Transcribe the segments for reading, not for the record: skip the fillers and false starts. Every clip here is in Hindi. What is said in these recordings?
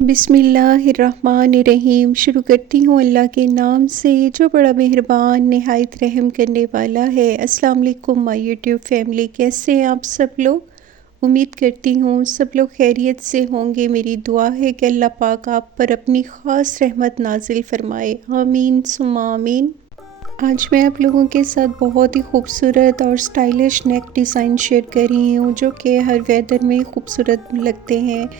बिस्मिल्लाहिर्रहमानिर्रहीम। शुरू करती हूँ अल्लाह के नाम से जो बड़ा मेहरबान नहायत रहम करने वाला है। अस्सलाम वालेकुम माय यूट्यूब फैमिली, कैसे हैं आप सब लोग। उम्मीद करती हूँ सब लोग खैरियत से होंगे। मेरी दुआ है कि अल्लाह पाक आप पर अपनी ख़ास रहमत नाजिल फ़रमाए, आमीन सुम्मा आमीन। आज मैं आप लोगों के साथ बहुत ही खूबसूरत और स्टाइलिश नेक डिज़ाइन शेयर कर रही हूँ जो कि हर वेदर में खूबसूरत लगते हैं।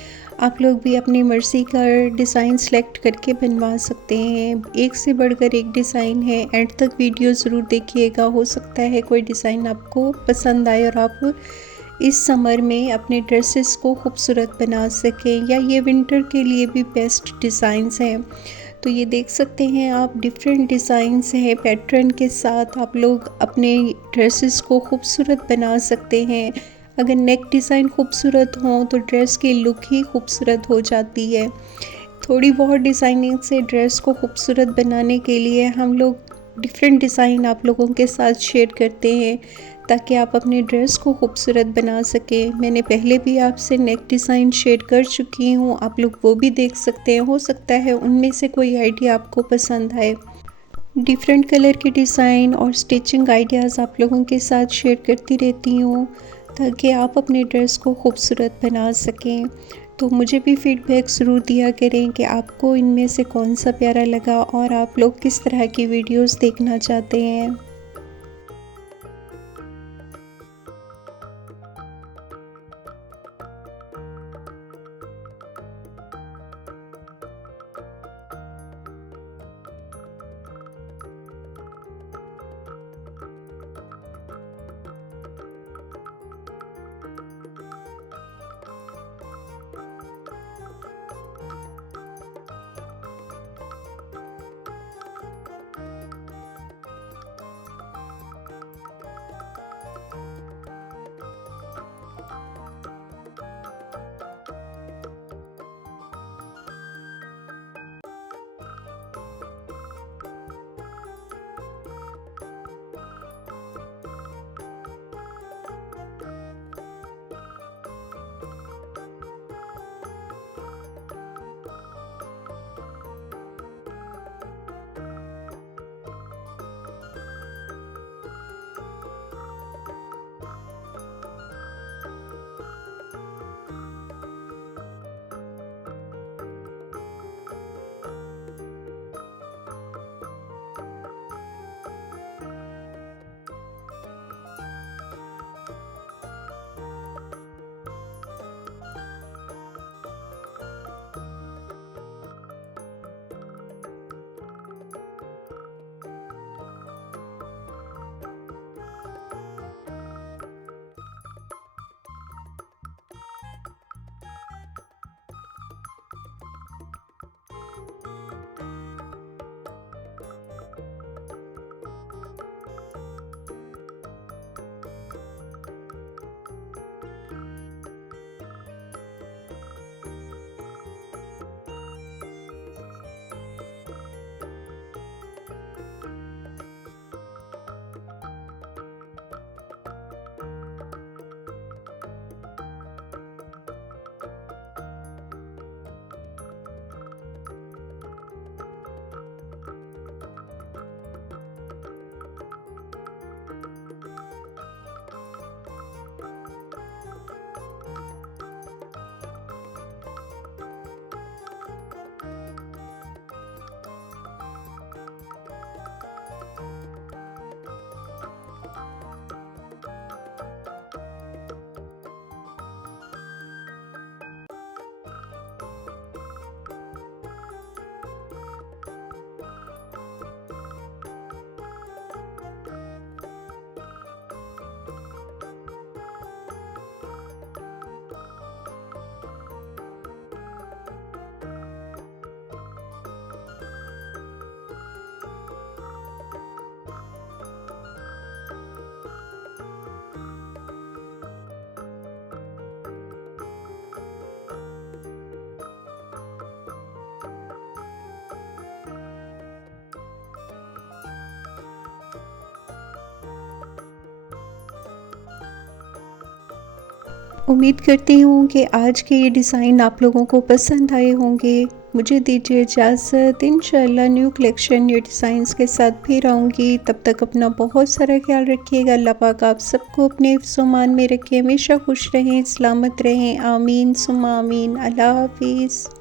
आप लोग भी अपनी मर्ज़ी का डिज़ाइन सेलेक्ट करके बनवा सकते हैं। एक से बढ़कर एक डिज़ाइन है, एंड तक वीडियो ज़रूर देखिएगा। हो सकता है कोई डिज़ाइन आपको पसंद आए और आप इस समर में अपने ड्रेसेस को खूबसूरत बना सकें, या ये विंटर के लिए भी बेस्ट डिज़ाइंस हैं। तो ये देख सकते हैं आप, डिफरेंट डिज़ाइंस हैं पैटर्न के साथ। आप लोग अपने ड्रेसेस को खूबसूरत बना सकते हैं। अगर नेक डिज़ाइन खूबसूरत हो तो ड्रेस की लुक ही खूबसूरत हो जाती है। थोड़ी बहुत डिज़ाइनिंग से ड्रेस को खूबसूरत बनाने के लिए हम लोग डिफरेंट डिज़ाइन आप लोगों के साथ शेयर करते हैं ताकि आप अपने ड्रेस को खूबसूरत बना सकें। मैंने पहले भी आपसे नेक डिज़ाइन शेयर कर चुकी हूँ, आप लोग वो भी देख सकते हैं। हो सकता है उनमें से कोई आइडिया आपको पसंद आए। डिफरेंट कलर के डिज़ाइन और स्टिचिंग आइडियाज़ आप लोगों के साथ शेयर करती रहती हूँ ताकि आप अपने ड्रेस को खूबसूरत बना सकें। तो मुझे भी फीडबैक ज़रूर दिया करें कि आपको इनमें से कौन सा प्यारा लगा और आप लोग किस तरह की वीडियोस देखना चाहते हैं। उम्मीद करती हूँ कि आज के ये डिज़ाइन आप लोगों को पसंद आए होंगे। मुझे दीजिए इजाज़त, इंशाल्लाह न्यू कलेक्शन न्यू डिज़ाइंस के साथ फिर आऊँगी। तब तक अपना बहुत सारा ख्याल रखिएगा। अल्लाह पाक आप सबको अपने हिफ्ज़-ओ-मान में रखे, हमेशा खुश रहें, सलामत रहें। आमीन सुम्मा आमीन। अल्लाह हाफ़िज़।